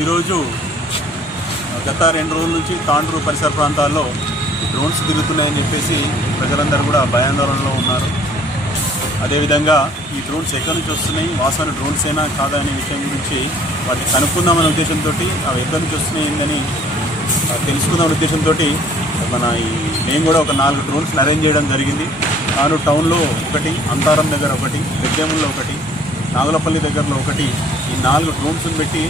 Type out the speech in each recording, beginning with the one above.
ఈరోజు గత 2 రోజుల నుంచి తాండూరు పరిసర ప్రాంతాల్లో డ్రోన్స్ తిరుగుతున్నాయని చెప్పేసి ప్రజలందరూ కూడా భయాందోళనలో ఉన్నారు. అదేవిధంగా ఈ డ్రోన్స్ ఎక్కడి నుంచి వస్తున్నాయి, వాసన డ్రోన్స్ అయినా కాదా అనే విషయం గురించి వాటిని కనుక్కుందామనే ఉద్దేశంతో, అవి ఎక్కడి నుంచి వస్తున్నాయి ఏందని తెలుసుకుందామనే ఉద్దేశంతో మేము కూడా ఒక 4 డ్రోన్స్ని అరేంజ్ చేయడం జరిగింది. తాను టౌన్లో ఒకటి, అంతారం దగ్గర ఒకటి, పెద్దేముల్లో ఒకటి, నాగులపల్లి దగ్గరలో ఒకటి, ఈ 4 డ్రోన్స్ని పెట్టి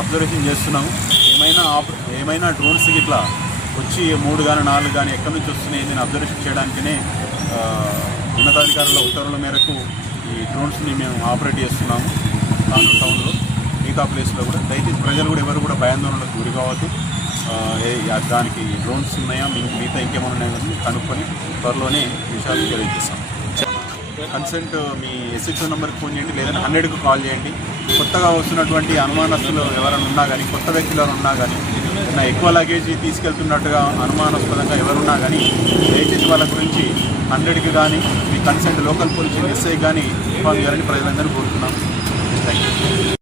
అబ్జర్వేషన్ చేస్తున్నాము. ఏమైనా డ్రోన్స్ ఇట్లా వచ్చి 3 కానీ 4 కానీ ఎక్కడి నుంచి వస్తున్నాయి నేను అబ్జర్వేషన్ చేయడానికనే ఉన్నతాధికారుల ఉత్తర్వుల మేరకు ఈ డ్రోన్స్ని మేము ఆపరేట్ చేస్తున్నాము. తాను టౌన్లో మిగతా ప్లేస్లో కూడా దయచేసి ప్రజలు కూడా ఎవరు కూడా భయాందోళనలకు గురి కావద్దు. దానికి డ్రోన్స్ ఉన్నాయా, మిగతా ఇంకేమైనా ఉన్నాయని కనుక్కొని త్వరలోనే విషయాలు తెలియజేస్తాం. కన్సెంట్ మీ S6 నెంబర్కి ఫోన్ చేయండి, లేదంటే 100కు కాల్ చేయండి. కొత్తగా వస్తున్నటువంటి అనుమానస్తులు ఎవరైనా ఉన్నా కానీ, కొత్త వ్యక్తులు ఉన్నా కానీ, ఎక్కువ లగేజ్ తీసుకెళ్తున్నట్టుగా అనుమానాస్పదంగా ఎవరున్నా కానీ దయచేసి వాళ్ళ గురించి 100కి కానీ మీ కన్సెంట్ లోకల్ పోలీస్ SI కానీ ఇన్ఫార్మ్ చేయాలని ప్రజలందరూ కోరుతున్నాం.